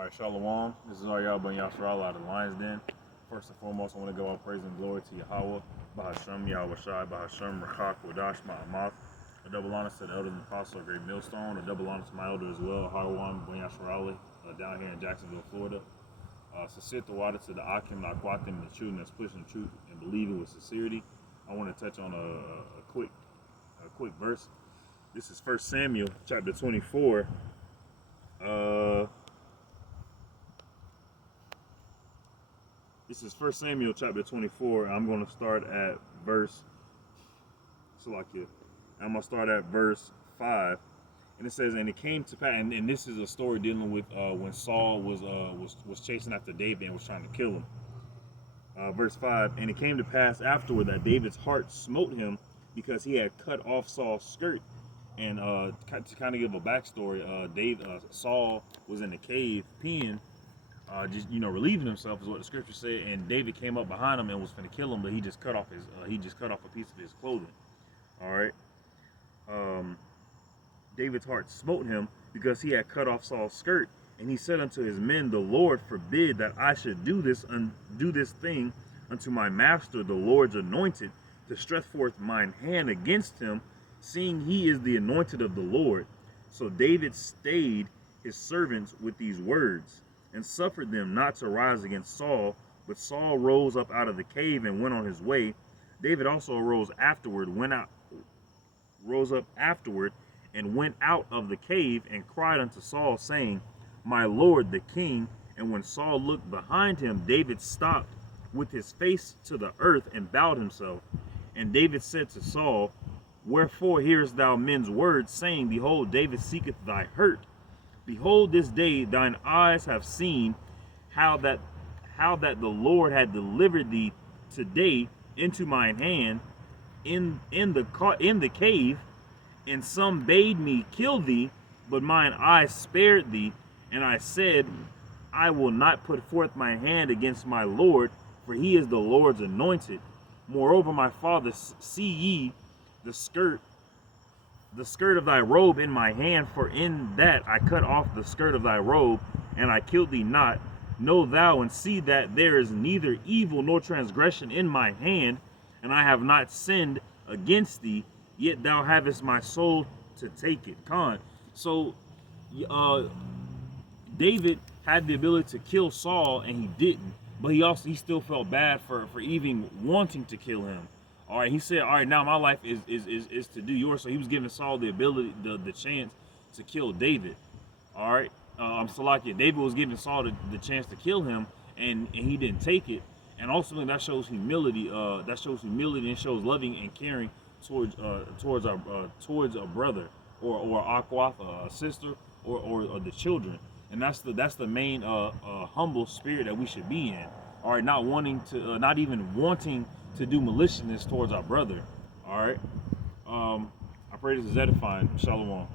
All right, Shalom. This is Aryal Ben Yasharal out of the Lion's Den. First and foremost, I want to give all praise and glory to Yahweh, Bahashem, Yahweh Shai, Bahashem, Rakak, Wadash, Ma'amath. A double honor to the elders and apostle of Great Millstone. A double honor to my elder as well, Harwan Ben Yasharali, down here in Jacksonville, Florida. Sincere the water to the Akim, Nakwatim, the children that's pushing the truth and believing with sincerity. I want to touch on a quick verse. This is 1 Samuel chapter 24. This is 1 Samuel chapter 24. I'm going to start at verse, I'm going to start at verse 5. And it says, and it came to pass, and this is a story dealing with when Saul was chasing after David and was trying to kill him. Verse 5, and it came to pass afterward that David's heart smote him because he had cut off Saul's skirt. And to kind of give a backstory, Saul was in the cave peeing, relieving himself is what the scripture said. And David came up behind him and was going to kill him, but he just cut off a piece of his clothing. All right. David's heart smote him because he had cut off Saul's skirt, and he said unto his men, the Lord forbid that I should do this thing unto my master, the Lord's anointed, to stretch forth mine hand against him, seeing he is the anointed of the Lord. So David stayed his servants with these words, and suffered them not to rise against Saul. But Saul rose up out of the cave and went on his way. David also rose up afterward, and went out of the cave, and cried unto Saul, saying, my Lord the king. And when Saul looked behind him, David stopped with his face to the earth and bowed himself. And David said to Saul, wherefore hearest thou men's words, saying, behold, David seeketh thy hurt? Behold, this day thine eyes have seen how that the Lord had delivered thee today into mine hand in the cave. And some bade me kill thee, but mine eyes spared thee. And I said, I will not put forth my hand against my Lord, for he is the Lord's anointed. Moreover, my father, see ye the skirt of thy robe in my hand, for in that I cut off the skirt of thy robe, and I killed thee not. Know thou and see that there is neither evil nor transgression in my hand, and I have not sinned against thee, yet thou havest my soul to take it. So David had the ability to kill Saul, and he didn't, but he still felt bad for even wanting to kill him. All right, he said, all right, now my life is to do yours. So he was giving Saul the ability, the chance to kill David. All right, David was giving Saul the chance to kill him, and he didn't take it. And ultimately, that shows humility. And shows loving and caring towards a brother or Akwath, a sister, or the children. And that's the main humble spirit that we should be in. All right, not even wanting to do maliciousness towards our brother. All right. I pray this is edifying. Shalom.